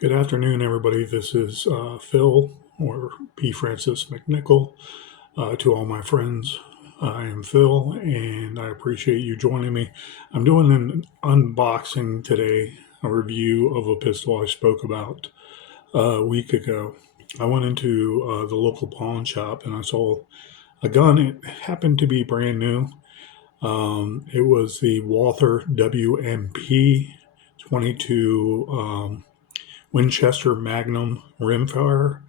Good afternoon, everybody. This is Phil, or P. Francis McNichol. To all my friends, I am Phil, and I appreciate you joining me. I'm doing an unboxing today, a review of a pistol I spoke about a week ago. I went into the local pawn shop and I saw a gun. It happened to be brand new. It was the Walther WMP 22. Winchester Magnum rimfire,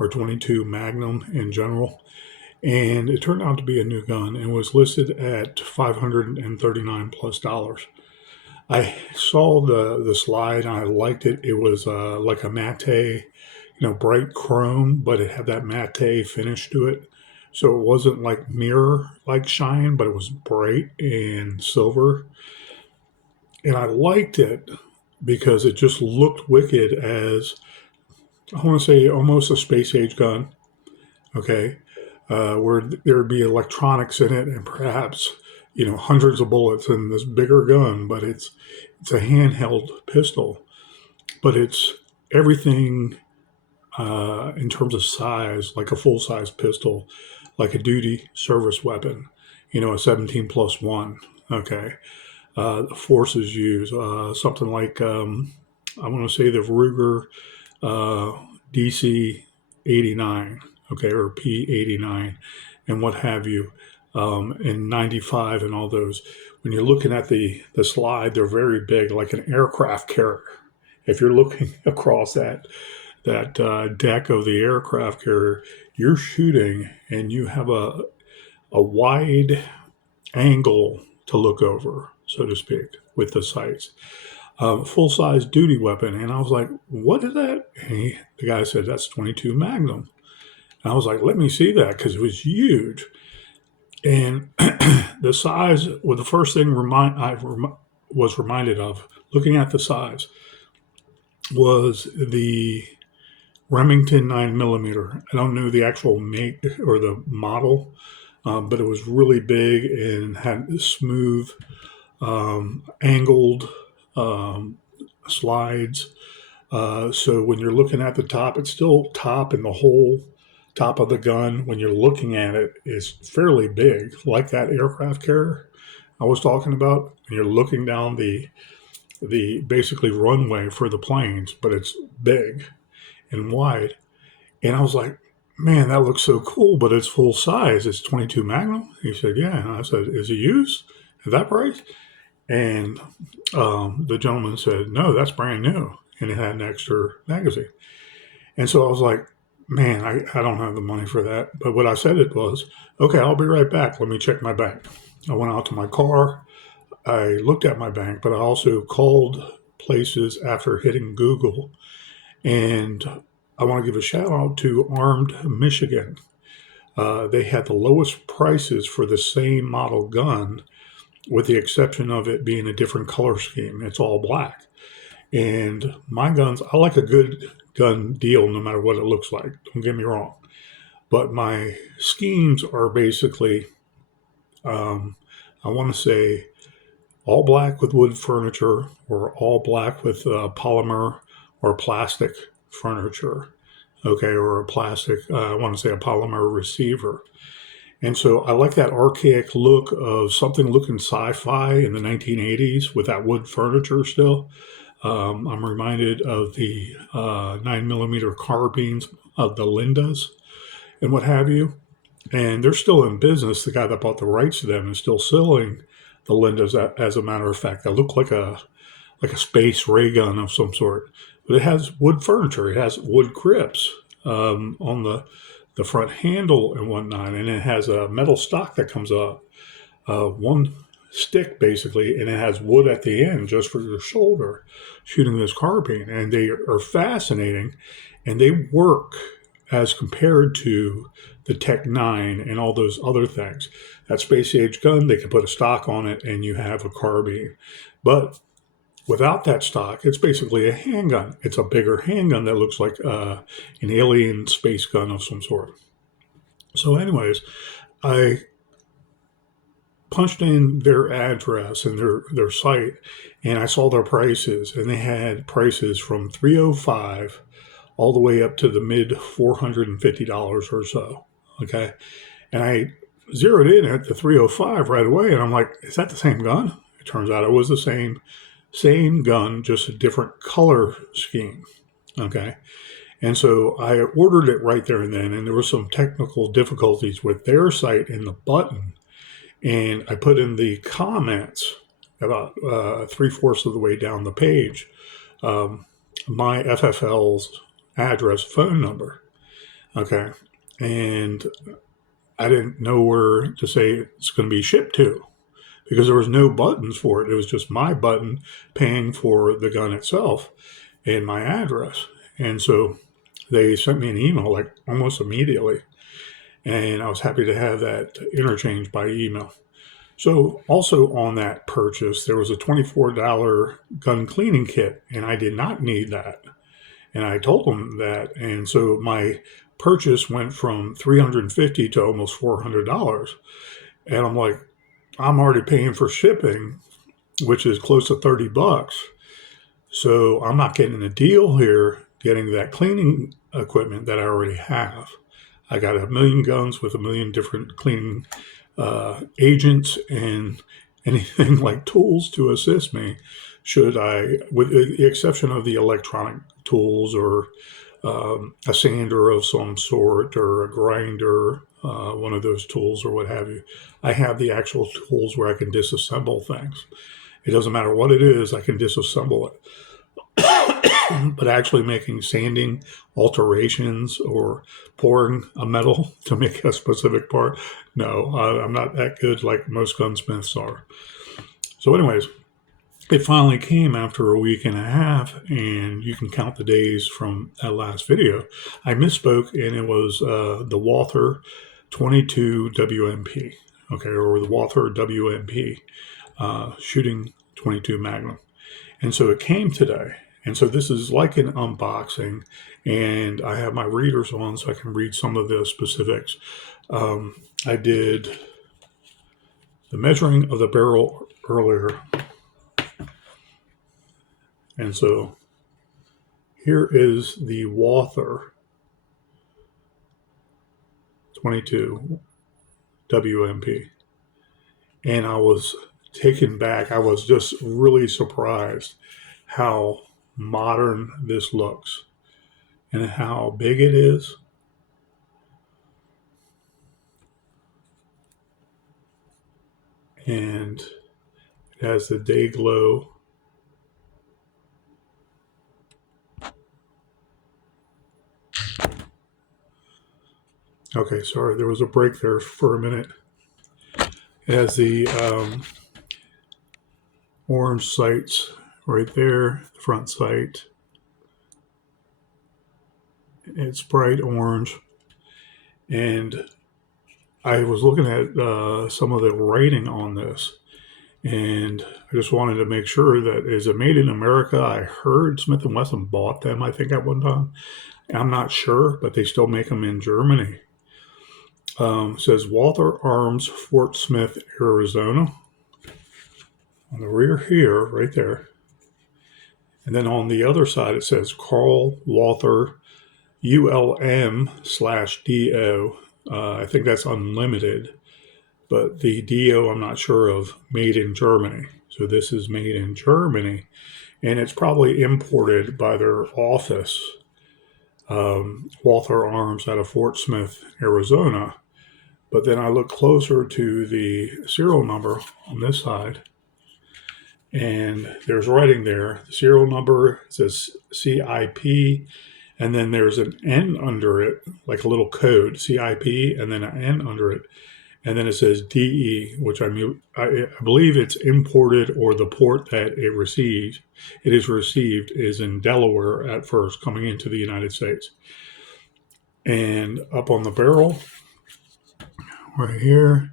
or 22 Magnum in general. And it turned out to be a new gun and was listed at $539 plus dollars. I saw the slide and I liked it. It was like a matte, bright chrome, but it had that matte finish to it. So it wasn't like mirror like shine, but it was bright and silver. And I liked it because it just looked wicked as, I want to say, almost a space age gun, okay, where there would be electronics in it and perhaps, hundreds of bullets in this bigger gun, but it's a handheld pistol, but it's everything in terms of size, like a full size pistol, like a duty service weapon, a 17 plus one, okay. The forces use something like, I want to say the Ruger DC 89, okay, or P89, and what have you, and 95 and all those. When you're looking at the slide, they're very big, like an aircraft carrier. If you're looking across that deck of the aircraft carrier, you're shooting and you have a wide angle to look over, so to speak, with the sights. Full size duty weapon. And I was like, what is that? And the guy said, that's 22 Magnum. And I was like, let me see that, because it was huge. And the size was the first thing was reminded of, looking at the size, was the Remington 9mm. I don't know the actual make or the model, but it was really big and had smooth, angled slides. So when you're looking at the top, it's still top, and the whole top of the gun, when you're looking at it, is fairly big, like that aircraft carrier I was talking about. And you're looking down the basically runway for the planes, but it's big and wide. And I was like, man, that looks so cool, but it's full size. It's 22 Magnum. He said, yeah. And I said, is it used at that price? And the gentleman said, no, that's brand new. And it had an extra magazine. And so I was like, man, I don't have the money for that. But what I said it was, okay, I'll be right back. Let me check my bank. I went out to my car. I looked at my bank, but I also called places after hitting Google. And I want to give a shout out to Armed Michigan. They had the lowest prices for the same model gun, with the exception of it being a different color scheme. It's all black. And my guns, I like a good gun deal no matter what it looks like. Don't get me wrong. But my schemes are basically, I want to say, all black with wood furniture, or all black with polymer or plastic furniture, okay, or a plastic, I want to say a polymer receiver. And so I like that archaic look of something looking sci-fi in the 1980s with that wood furniture still. I'm reminded of the 9mm carbines of the Lindas and what have you. And they're still in business. The guy that bought the rights to them is still selling the Lindas, as a matter of fact. They look like a space ray gun of some sort. But it has wood furniture. It has wood grips on the front handle and whatnot. And it has a metal stock that comes up, one stick basically, and it has wood at the end just for your shoulder shooting this carbine. And they are fascinating, and they work as compared to the Tech 9 and all those other things. That space age gun, they can put a stock on it and you have a carbine. But without that stock, it's basically a handgun. It's a bigger handgun that looks like an alien space gun of some sort. So anyways, I punched in their address and their site, and I saw their prices, and they had prices from 305 all the way up to the mid $450 or so. Okay. And I zeroed in at the 305 right away, and I'm like, is that the same gun? It turns out it was the same gun, just a different color scheme. Okay. And so I ordered it right there and then, and there were some technical difficulties with their site and the button. And I put in the comments about 3/4 of the way down the page, um, my FFL's address, phone number. Okay. And I didn't know where to say it's going to be shipped to because there was no buttons for it. It was just my button paying for the gun itself and my address. And so they sent me an email like almost immediately. And I was happy to have that interchange by email. So also on that purchase, there was a $24 gun cleaning kit, and I did not need that. And I told them that. And so my purchase went from $350 to almost $400. And I'm like, I'm already paying for shipping, which is close to $30. So I'm not getting a deal here getting that cleaning equipment that I already have. I got a million guns with a million different cleaning agents and anything like tools to assist me should I, with the exception of the electronic tools or a sander of some sort or a grinder, one of those tools or what have you. I have the actual tools where I can disassemble things. It doesn't matter what it is, I can disassemble it. But actually making sanding alterations or pouring a metal to make a specific part, no, I'm not that good like most gunsmiths are. So anyways, it finally came after a week and a half, and you can count the days from that last video. I misspoke, and it was the Walther 22 WMP, okay, or the Walther WMP shooting 22 Magnum. And so it came today. And so this is like an unboxing, and I have my readers on so I can read some of the specifics. I did the measuring of the barrel earlier. And so here is the Walther 22 WMP. And I was taken back. I was just really surprised how modern this looks and how big it is. And it has the day glow. Okay, sorry, there was a break there for a minute. It has the orange sights right there, the front sight. It's bright orange. And I was looking at some of the writing on this, and I just wanted to make sure that is it made in America? I heard Smith & Wesson bought them, I think, at one time. I'm not sure, but they still make them in Germany. Says Walther Arms, Fort Smith, Arizona. On the rear here, right there. And then on the other side, it says Carl Walther ULM/DO. I think that's unlimited, but the DO I'm not sure of, made in Germany. So this is made in Germany, and it's probably imported by their office, Walther Arms out of Fort Smith, Arizona. But then I look closer to the serial number on this side, and there's writing there. The serial number says CIP, and then there's an N under it, like a little code, CIP, and then an N under it. And then it says DE, which I believe it's imported, or the port that it is received is in Delaware at first, coming into the United States. And up on the barrel, right here,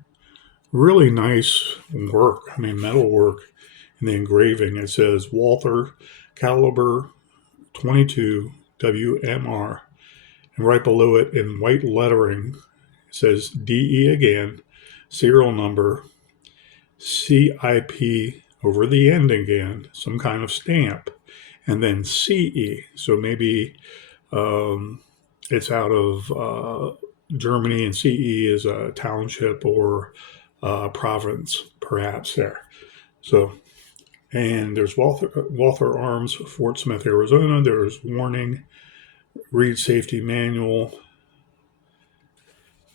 really nice work. I mean, metal work in the engraving. It says Walther caliber 22 WMR. And right below it in white lettering, it says DE again, serial number. CIP over the end again, some kind of stamp, and then CE. So maybe it's out of Germany, and CE is a township or province, perhaps there. So, and there's Walther Arms, Fort Smith, Arizona. There's warning, read safety manual.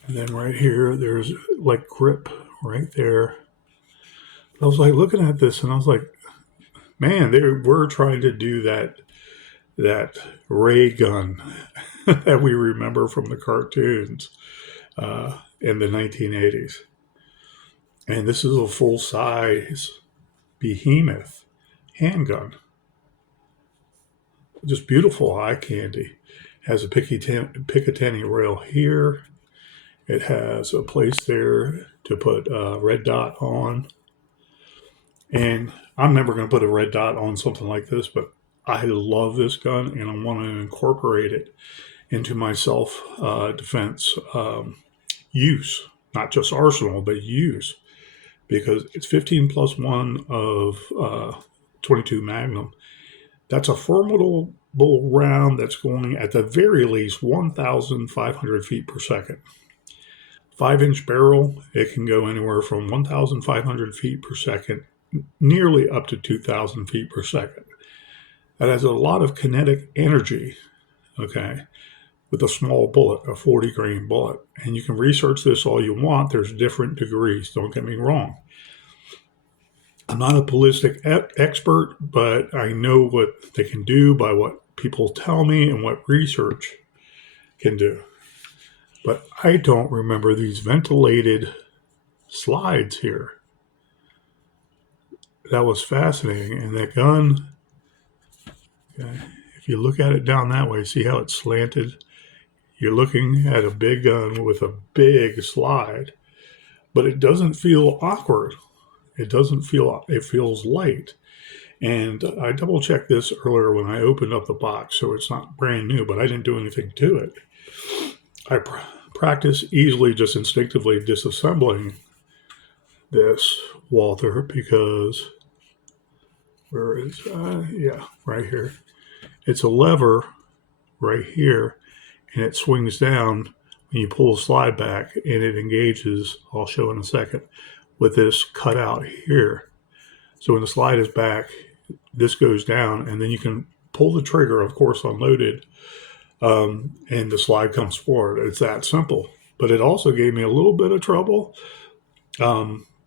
And then right here, there's like grip right there. I was like looking at this and I was like, man, they were trying to do that ray gun that we remember from the cartoons in the 1980s. And this is a full size behemoth handgun. Just beautiful eye candy. Has a Picatinny rail here. It has a place there to put a red dot on. And I'm never going to put a red dot on something like this, but I love this gun and I want to incorporate it into my self defense use, not just arsenal, but use, because it's 15 plus 1 of 22 Magnum. That's a formidable round that's going at the very least 1,500 feet per second. 5-inch barrel, it can go anywhere from 1,500 feet per second, nearly up to 2,000 feet per second. That has a lot of kinetic energy, okay, with a small bullet, a 40 grain bullet. And you can research this all you want. There's different degrees, don't get me wrong. I'm not a ballistic expert, but I know what they can do by what people tell me and what research can do. But I don't remember these ventilated slides here. That was fascinating. And that gun, okay, if you look at it down that way, see how it's slanted? You're looking at a big gun with a big slide, but it doesn't feel awkward. It feels light. And I double checked this earlier when I opened up the box, so it's not brand new, but I didn't do anything to it. I practice easily just instinctively disassembling this Walther because right here. It's a lever right here, and it swings down when you pull the slide back, and it engages, I'll show in a second, with this cutout here. So when the slide is back, this goes down, and then you can pull the trigger, of course, unloaded, and the slide comes forward. It's that simple. But it also gave me a little bit of trouble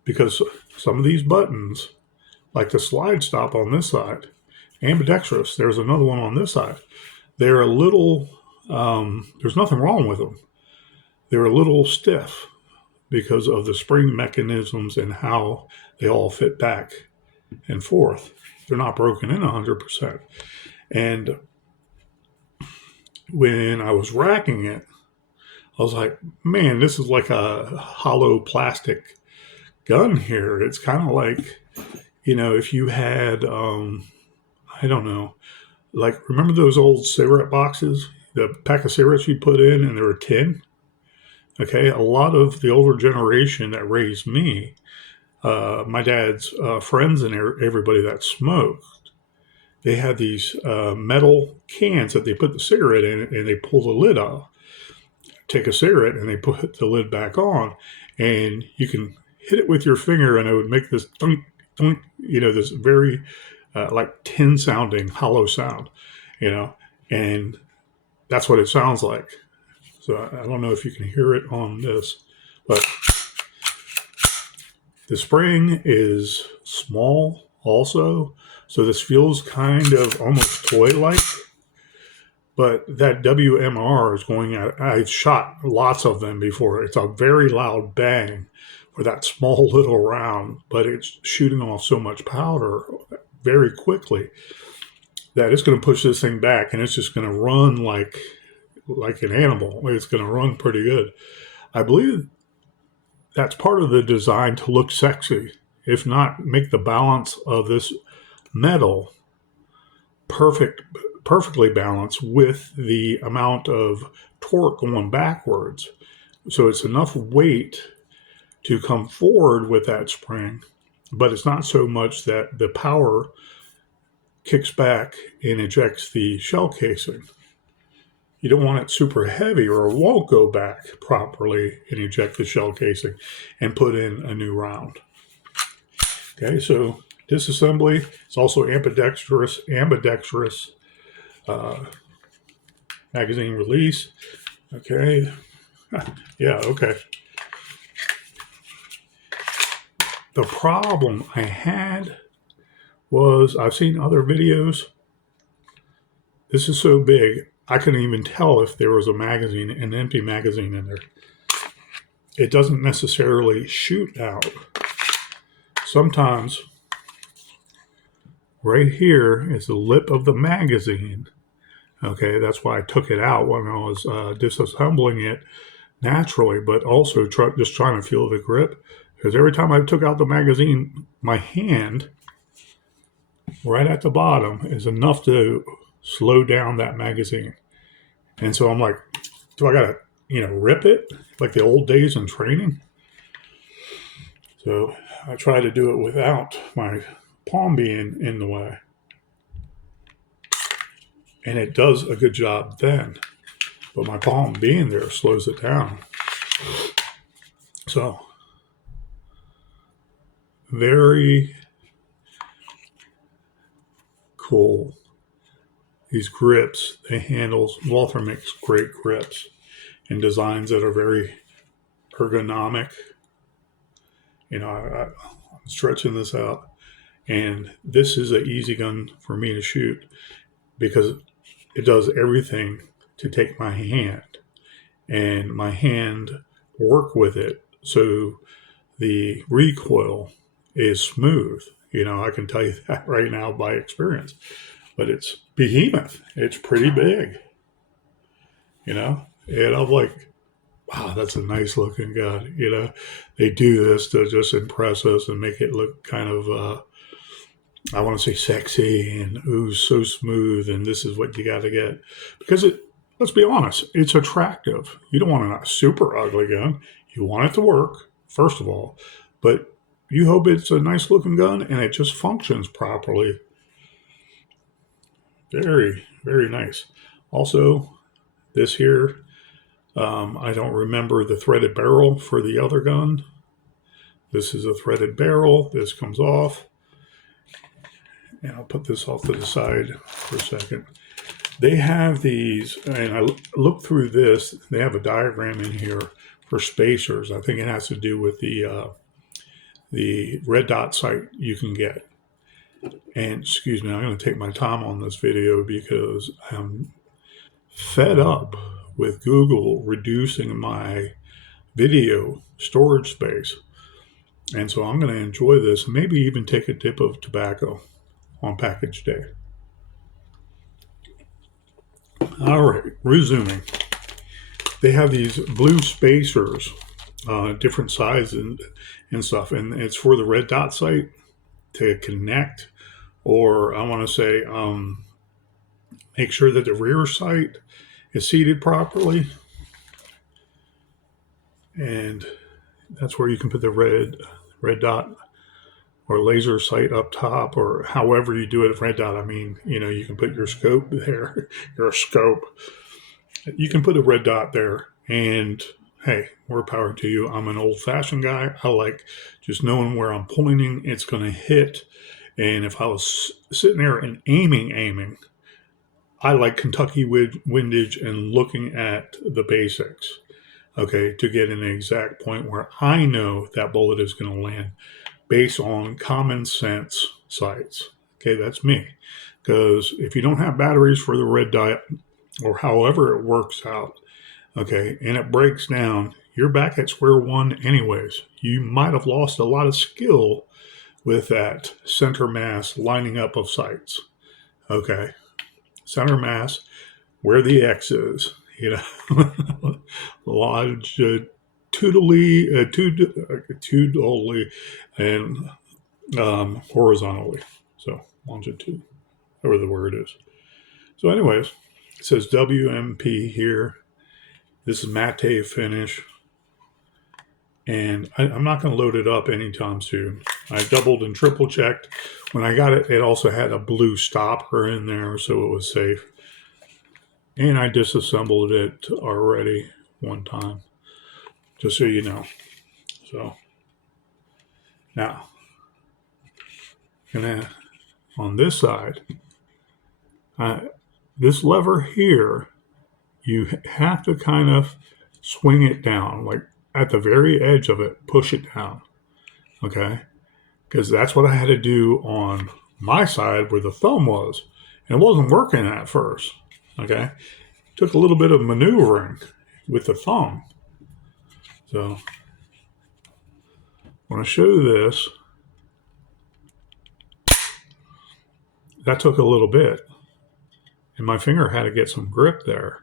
because some of these buttons, like the slide stop on this side, ambidextrous, there's another one on this side. They're a little, there's nothing wrong with them. They're a little stiff because of the spring mechanisms and how they all fit back and forth. They're not broken in 100%. And when I was racking it, I was like, man, this is like a hollow plastic gun here. It's kind of like, if you had, I don't know, like, remember those old cigarette boxes? The pack of cigarettes you put in and they were tin? Okay, a lot of the older generation that raised me, my dad's friends and everybody that smoked, they had these metal cans that they put the cigarette in and they pull the lid off. Take a cigarette and they put the lid back on, and you can hit it with your finger and it would make this thunk, thunk, this very like tin sounding hollow sound, and that's what it sounds like. So I don't know if you can hear it on this, but the spring is small also. So this feels kind of almost toy-like. But that WMR is going at, I've shot lots of them before. It's a very loud bang for that small little round, but it's shooting off so much powder very quickly that it's going to push this thing back, and it's just going to run like an animal. It's going to run pretty good. I believe that's part of the design to look sexy, if not make the balance of this metal perfectly balanced with the amount of torque going backwards. So it's enough weight to come forward with that spring, but it's not so much that the power kicks back and ejects the shell casing. You don't want it super heavy or it won't go back properly and eject the shell casing and put in a new round. Okay, so disassembly. It's also ambidextrous magazine release. Okay, yeah, okay. The problem I had was I've seen other videos. This is so big, I couldn't even tell if there was a magazine, an empty magazine in there. It doesn't necessarily shoot out. Sometimes right here is the lip of the magazine. Okay, that's why I took it out when I was disassembling it naturally, but also just trying to feel the grip. Because every time I took out the magazine, my hand right at the bottom is enough to slow down that magazine. And so I'm like, do I gotta, rip it like the old days in training? So I try to do it without my palm being in the way. And it does a good job then. But my palm being there slows it down. So very cool. These grips, the handles, Walther makes great grips and designs that are very ergonomic. I'm stretching this out, and this is an easy gun for me to shoot because it does everything to take my hand and my hand work with it. So the recoil is smooth. I can tell you that right now by experience. But it's behemoth. It's pretty big. And I'm like, wow, that's a nice looking gun. They do this to just impress us and make it look kind of, I want to say sexy and ooh, so smooth. And this is what you got to get. Because let's be honest, it's attractive. You don't want a super ugly gun. You want it to work, first of all. But you hope it's a nice looking gun and it just functions properly. Very, very nice. Also, this here, I don't remember the threaded barrel for the other gun. This is a threaded barrel. This comes off. And I'll put this off to the side for a second. They have these, and I looked through this. They have a diagram in here for spacers. I think it has to do with the red dot sight you can get. And excuse me, I'm going to take my time on this video because I'm fed up with Google reducing my video storage space. And so I'm going to enjoy this, maybe even take a dip of tobacco on package day. All right, resuming. They have these blue spacers, different sizes and stuff, and it's for the red dot sight to connect, or I want to say make sure that the rear sight is seated properly. And that's where you can put the red dot or laser sight up top, or however you do it. Red dot, I mean, you can put your scope there, your scope. You can put a red dot there, and hey, more power to you. I'm an old-fashioned guy. I like just knowing where I'm pointing, it's going to hit. And if I was sitting there and aiming, I like Kentucky windage and looking at the basics, okay, to get an exact point where I know that bullet is going to land based on common sense sights. Okay, that's me. Because if you don't have batteries for the red dot, or however it works out, okay, and it breaks down, you're back at square one anyways. You might have lost a lot of skill with that center mass lining up of sights. Okay, center mass, where the X is, longitudinally, and horizontally. So longitude, whatever the word is. So anyways, it says WMP here. This is matte finish. And I'm not going to load it up anytime soon. I doubled and triple checked. When I got it, it also had a blue stopper in there, so it was safe. And I disassembled it already one time, just so you know. So now, on this side, this lever here, you have to kind of swing it down, like at the very edge of it, push it down. Okay, because that's what I had to do on my side where the thumb was, and it wasn't working at first. Okay, took a little bit of maneuvering with the thumb. So when I show you this, that took a little bit, and my finger had to get some grip there.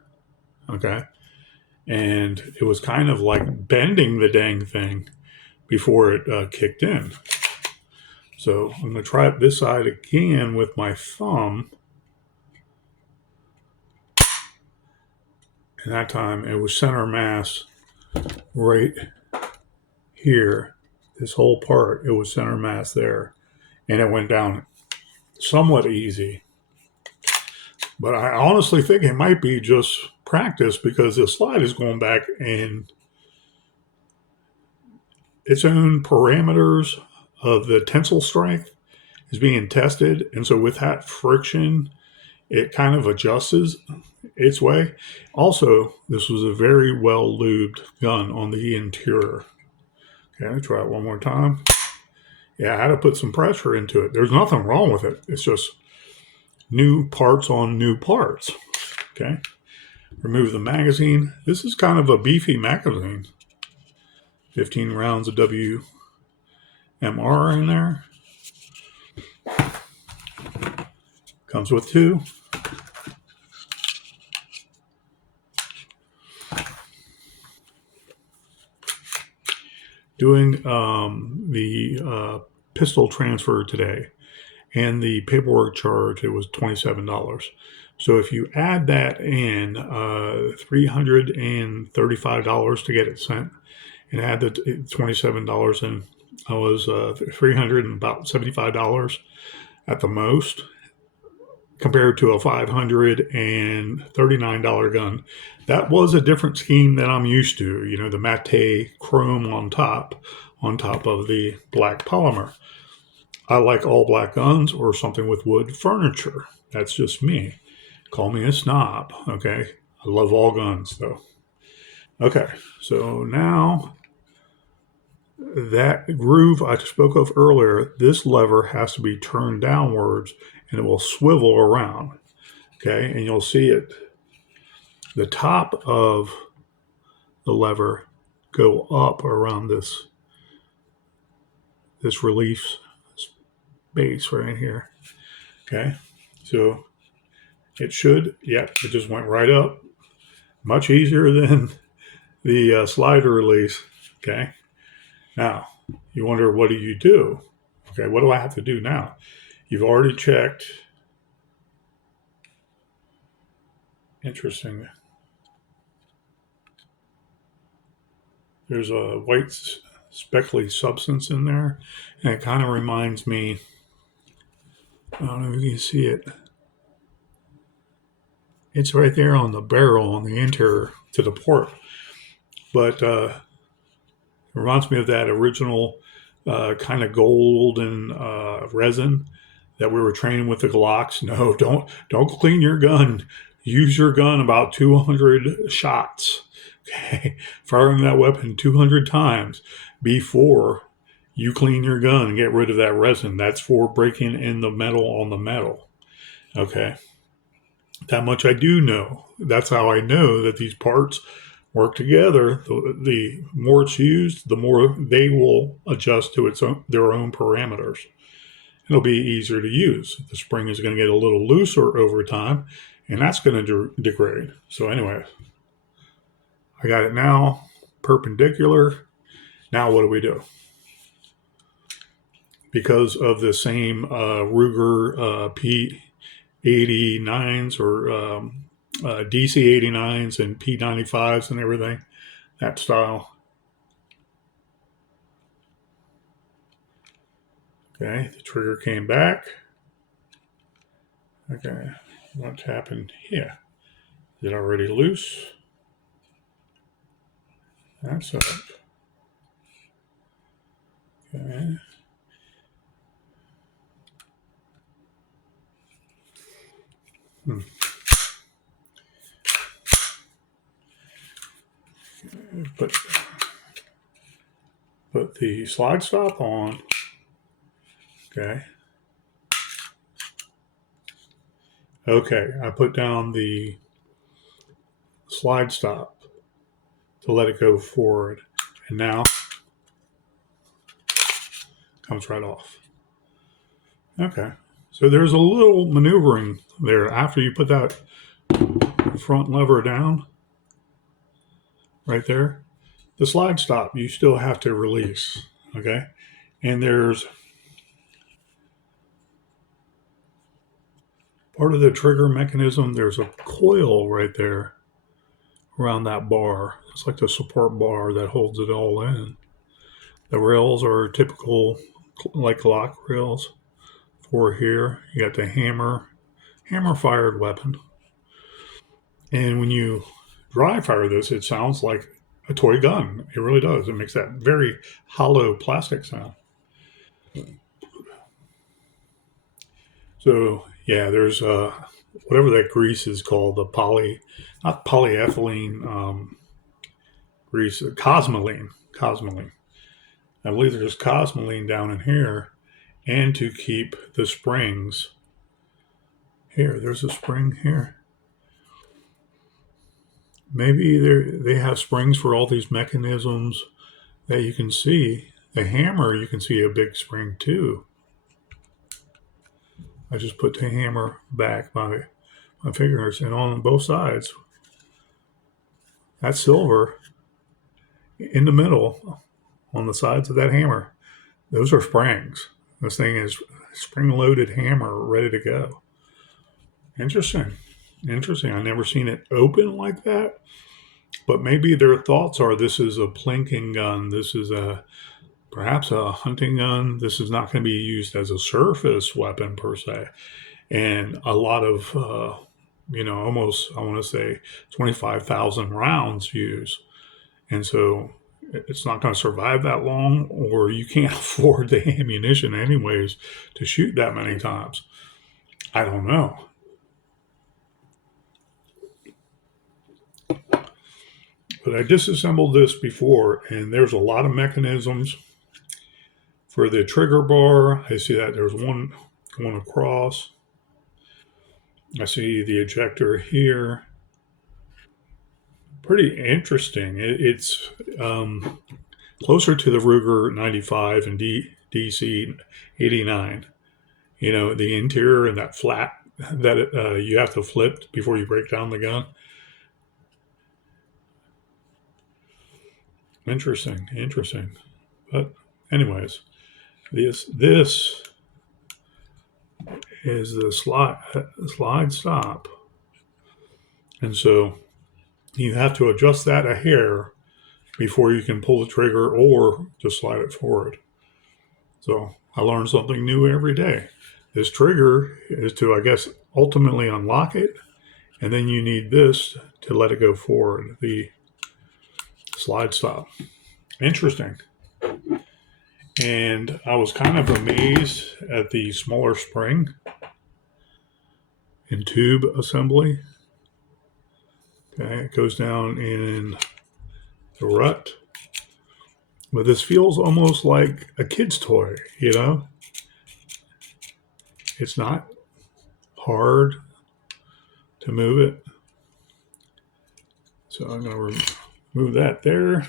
Okay, and it was kind of like bending the dang thing before it kicked in. So I'm going to try it this side again with my thumb. And that time it was center mass right here. This whole part, it was center mass there. And it went down somewhat easy. But I honestly think it might be just practice because the slide is going back in its own parameters of the tensile strength is being tested. And so with that friction, it kind of adjusts its way. Also, this was a very well lubed gun on the interior. Okay, let me try it one more time. Yeah, I had to put some pressure into it. There's nothing wrong with it. It's just new parts on new parts. Okay, remove the magazine. This is kind of a beefy magazine. 15 rounds of WMR in there. Comes with 2. Doing the pistol transfer today, and the paperwork charge, it was $27. So if you add that in, $335 to get it sent, and add the $27 in, I was $375 at the most, compared to a $539 gun. That was a different scheme than I'm used to. You know, the matte chrome on top of the black polymer. I like all black guns or something with wood furniture. That's just me. Call me a snob, okay? I love all guns, though. Okay, so now that groove I spoke of earlier, this lever has to be turned downwards and it will swivel around. Okay, and you'll see it, the top of the lever go up around this relief space right here. Okay, so it should, it just went right up. Much easier than the slider release. Okay, now you wonder, what do you do? Okay, what do I have to do now? You've already checked. Interesting. There's a white speckly substance in there, and it kind of reminds me, I don't know if you can see it. It's right there on the barrel on the interior to the port, but it reminds me of that original kind of golden resin that we were training with the Glocks. No, don't clean your gun. Use your gun about 200 shots. Okay, firing that weapon 200 times before you clean your gun and get rid of that resin. That's for breaking in the metal on the metal. Okay, that much I do know. That's how I know that these parts work together. The more it's used, the more they will adjust to their own parameters. It'll be easier to use. The spring is going to get a little looser over time, and that's going to degrade. So anyway, I got it now perpendicular. Now what do we do? Because of the same Ruger P89s or DC89s and P95s and everything, that style. Okay, the trigger came back. Okay, what happened here? Is it already loose? That's up. Okay. Hmm. Put the slide stop on. Okay. Okay, I put down the slide stop to let it go forward, and now it comes right off. Okay, so there's a little maneuvering there after you put that front lever down right there. The slide stop you still have to release. Okay, and there's part of the trigger mechanism. There's a coil right there around that bar. It's like the support bar that holds it all in. The rails are typical, like lock rails. For here, you got the hammer fired weapon. And when you dry fire this, it sounds like a toy gun. It really does. It makes that very hollow plastic sound. So yeah, there's whatever that grease is called, the not polyethylene grease, cosmoline. I believe there's cosmoline down in here, and to keep the springs here. There's a spring here. Maybe they have springs for all these mechanisms that you can see. The hammer, you can see a big spring too. I just put the hammer back my fingers, and on both sides, that silver in the middle on the sides of that hammer, those are springs. This thing is spring-loaded hammer ready to go. Interesting. Interesting. I've never seen it open like that, but maybe their thoughts are this is a plinking gun. This is perhaps a hunting gun. This is not going to be used as a surface weapon per se. And a lot of, almost, I want to say 25,000 rounds used. And so it's not going to survive that long, or you can't afford the ammunition anyways to shoot that many times. I don't know. But I disassembled this before, and there's a lot of mechanisms for the trigger bar. I see that there's one going across. I see the ejector here. Pretty interesting. It's closer to the Ruger 95 and DC 89. You know, the interior and that flat that you have to flip before you break down the gun. Interesting, interesting. But anyways, this is the slide stop, and so you have to adjust that a hair before you can pull the trigger or just slide it forward. So I learn something new every day. This trigger is to, I guess, ultimately unlock it, and then you need this to let it go forward, the slide stop. Interesting. And I was kind of amazed at the smaller spring and tube assembly. Okay, it goes down in the rut. But this feels almost like a kid's toy, you know? It's not hard to move it. So I'm going to remove that there.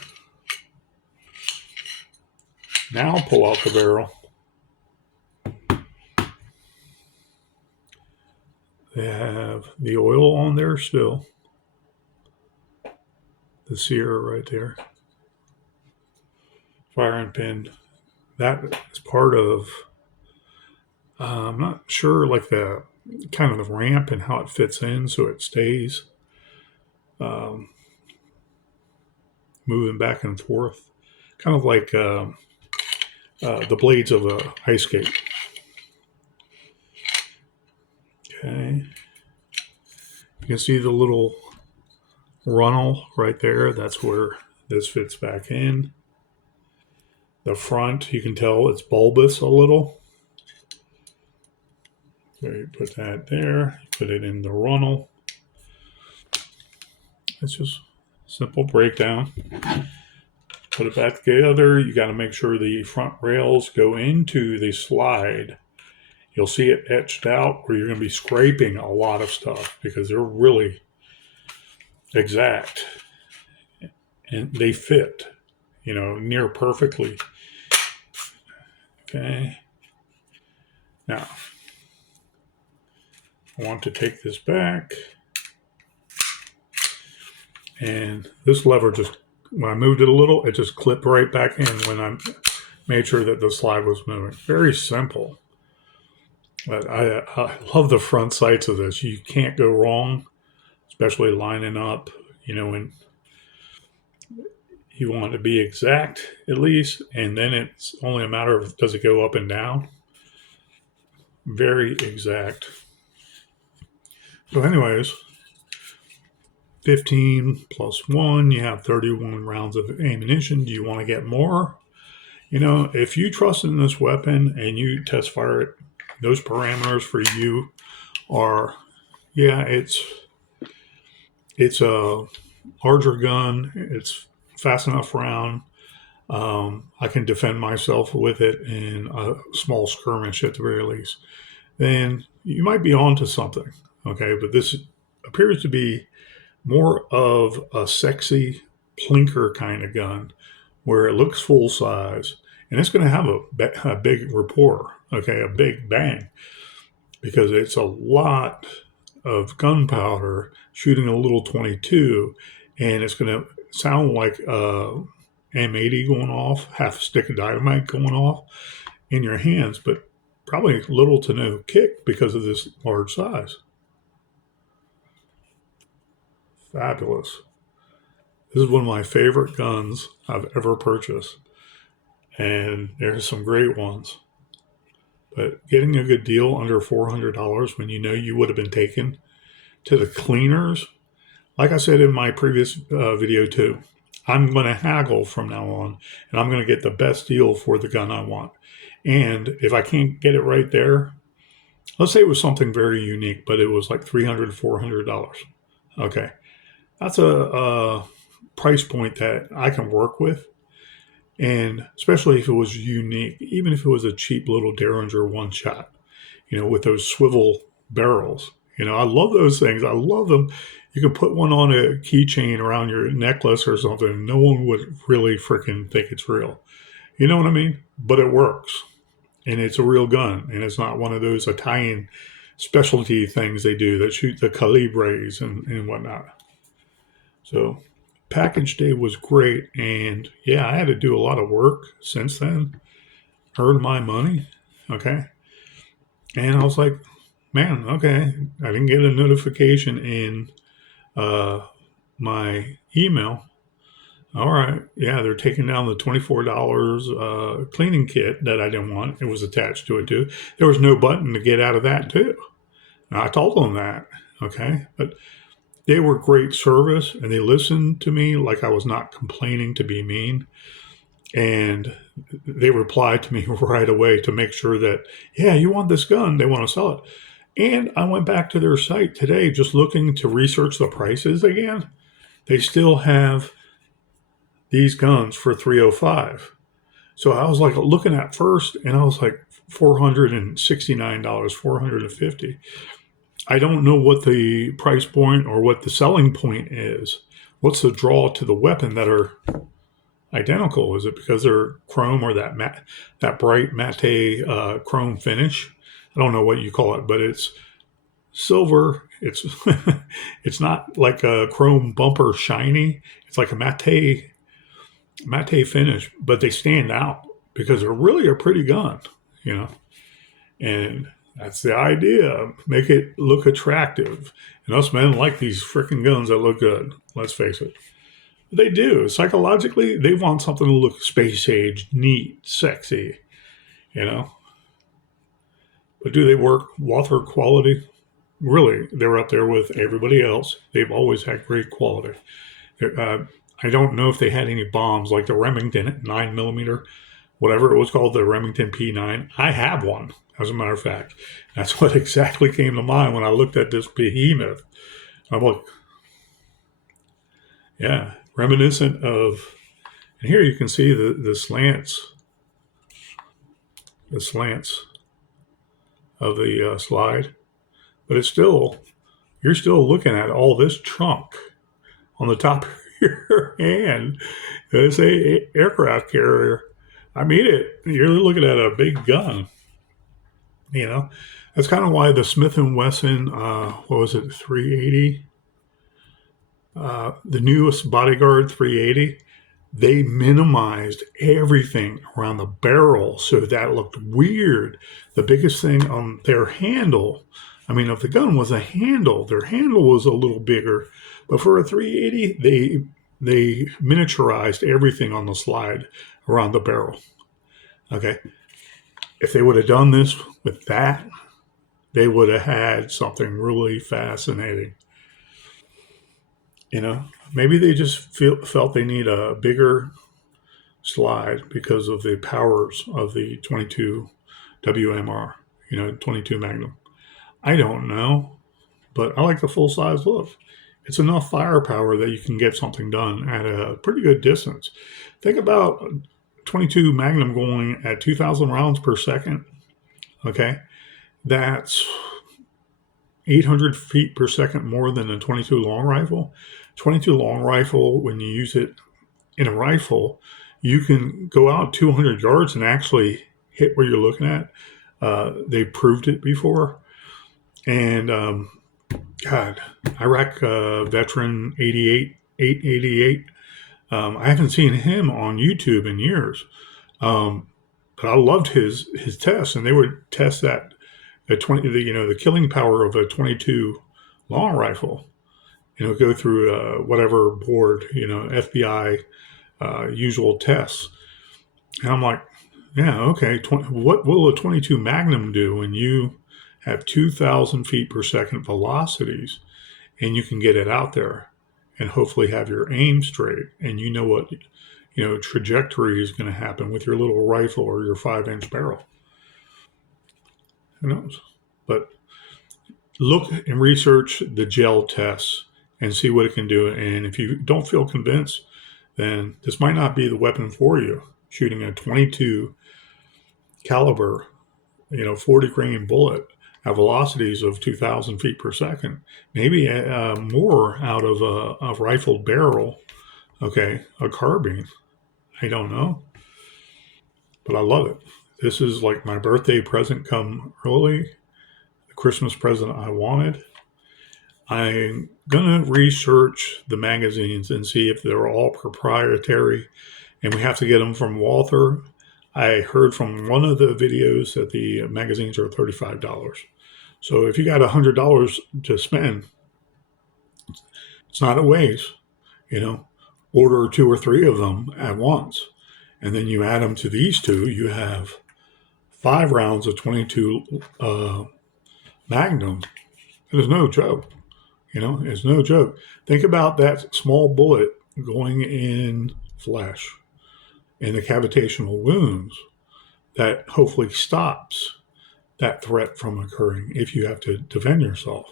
Now pull out the barrel. They have the oil on there still. The sear right there. Firing pin. That is part of, I'm not sure, like the kind of the ramp and how it fits in so it stays moving back and forth. Kind of like the blades of a ice skate. Okay, you can see the little runnel right there. That's where this fits back in. The front, you can tell it's bulbous a little. So you put that there, you put it in the runnel. It's just simple breakdown. Put it back together. You got to make sure the front rails go into the slide. You'll see it etched out where you're going to be scraping a lot of stuff because they're really exact and they fit, near perfectly. Okay. Now, I want to take this back, and this lever just, when I moved it a little, it just clipped right back in when I made sure that the slide was moving. Very simple. But I love the front sights of this. You can't go wrong, especially lining up, when you want it to be exact at least, and then it's only a matter of does it go up and down. Very exact. So anyways, 15 plus 1, you have 31 rounds of ammunition. Do you want to get more? If you trust in this weapon and you test fire it, those parameters for you are, it's a larger gun. It's fast enough round. I can defend myself with it in a small skirmish at the very least. Then you might be onto something, okay? But this appears to be more of a sexy plinker kind of gun where it looks full size and it's going to have a big rapport, okay, a big bang, because it's a lot of gunpowder shooting a little 22, and it's going to sound like M80 going off, half a stick of dynamite going off in your hands, but probably little to no kick because of this large size. Fabulous. This is one of my favorite guns I've ever purchased, and there's some great ones. But getting a good deal under $400 when you would have been taken to the cleaners, like I said in my previous video too, I'm going to haggle from now on, and I'm going to get the best deal for the gun I want. And if I can't get it right there, let's say it was something very unique, but it was like $300, $400. Okay, that's a price point that I can work with. And especially if it was unique, even if it was a cheap little Derringer one shot, with those swivel barrels. I love those things. I love them. You can put one on a keychain around your necklace or something, and no one would really freaking think it's real. You know what I mean? But it works. And it's a real gun. And it's not one of those Italian specialty things they do that shoot the calibres and whatnot. So package day was great. And yeah, I had to do a lot of work since then. Earned my money. Okay. And I was like, man, okay. I didn't get a notification in my email. All right. Yeah, they're taking down the $24 cleaning kit that I didn't want. It was attached to it too. There was no button to get out of that too. And I told them that. Okay. But they were great service and they listened to me like I was not complaining to be mean. And they replied to me right away to make sure that, yeah, you want this gun. They want to sell it. And I went back to their site today just looking to research the prices again. They still have these guns for $305. So I was like looking at first and I was like $469, $450. I don't know what the price point or what the selling point is. What's the draw to the weapon that are identical? Is it because they're chrome or that bright matte chrome finish? I don't know what you call it, but it's silver. It's it's not like a chrome bumper shiny. It's like a matte finish, but they stand out because they're really a pretty gun, And that's the idea. Make it look attractive. And us men like these freaking guns that look good. Let's face it. They do. Psychologically, they want something to look space age, neat, sexy. you know. But do they work Walther quality? Really, they're up there with everybody else. They've always had great quality. Uh, I don't know if they had any bombs like the Remington 9 millimeter, whatever it was called, the Remington P9. I have one, as a matter of fact. That's what exactly came to mind when I looked at this behemoth. I'm like, yeah, reminiscent of. And here you can see the slants of the slide, but it's still you're still looking at all this trunk on the top of your hand. It's a aircraft carrier. I mean it. You're looking at a big gun. You know, that's kind of why the Smith and Wesson, what was it, 380, the newest Bodyguard 380. They minimized everything around the barrel so that looked weird. The biggest thing on their handle, I mean, if the gun was a handle, their handle was a little bigger. But for a 380, they miniaturized everything on the slide around the barrel. Okay. If they would have done this with that, they would have had something really fascinating. You know, maybe they just felt they need a bigger slide because of the powers of the 22 WMR, 22 Magnum. I don't know, but I like the full size look. It's enough firepower that you can get something done at a pretty good distance. Think about 22 Magnum going at 2,000 rounds per second. Okay, that's 800 feet per second more than a 22 long rifle. 22 long rifle, when you use it in a rifle, you can go out 200 yards and actually hit where you're looking at. They've proved it before. And God, Iraq veteran 888. I haven't seen him on YouTube in years. But I loved his tests, and they would test that at 20, the killing power of a 22 long rifle. Go through whatever board, FBI usual tests. And I'm like, yeah, okay. What will a 22 Magnum do when you have 2,000 feet per second velocities and you can get it out there and hopefully have your aim straight and you know what, trajectory is going to happen with your little rifle or your 5-inch barrel? Who knows? But look and research the gel tests and see what it can do. And if you don't feel convinced, then this might not be the weapon for you. Shooting a 22 caliber, 40 grain bullet at velocities of 2,000 feet per second, maybe more out of a rifled barrel, okay, a carbine. I don't know, but I love it. This is like my birthday present come early, the Christmas present I wanted. I'm going to research the magazines and see if they're all proprietary and we have to get them from Walther. I heard from one of the videos that the magazines are $35. So if you got $100 to spend, it's not a waste, you know. Order 2 or 3 of them at once. And then you add them to these two, you have 5 rounds of 22 Magnum. It is no joke. It's no joke. Think about that small bullet going in flesh and the cavitational wounds that hopefully stops that threat from occurring if you have to defend yourself.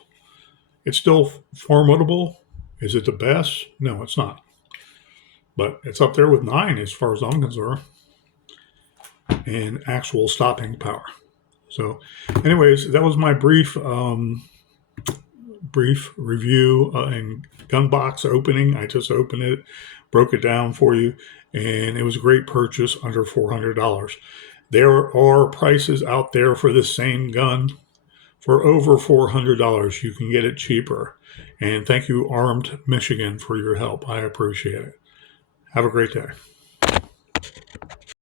It's still formidable. Is it the best? No, it's not. But it's up there with 9 as far as I'm concerned in actual stopping power. So, anyways, that was my brief review and gun box opening. I just opened it, broke it down for you, and it was a great purchase under $400. There are prices out there for the same gun for over $400. You can get it cheaper. And thank you, Armed Michigan, for your help. I appreciate it. Have a great day.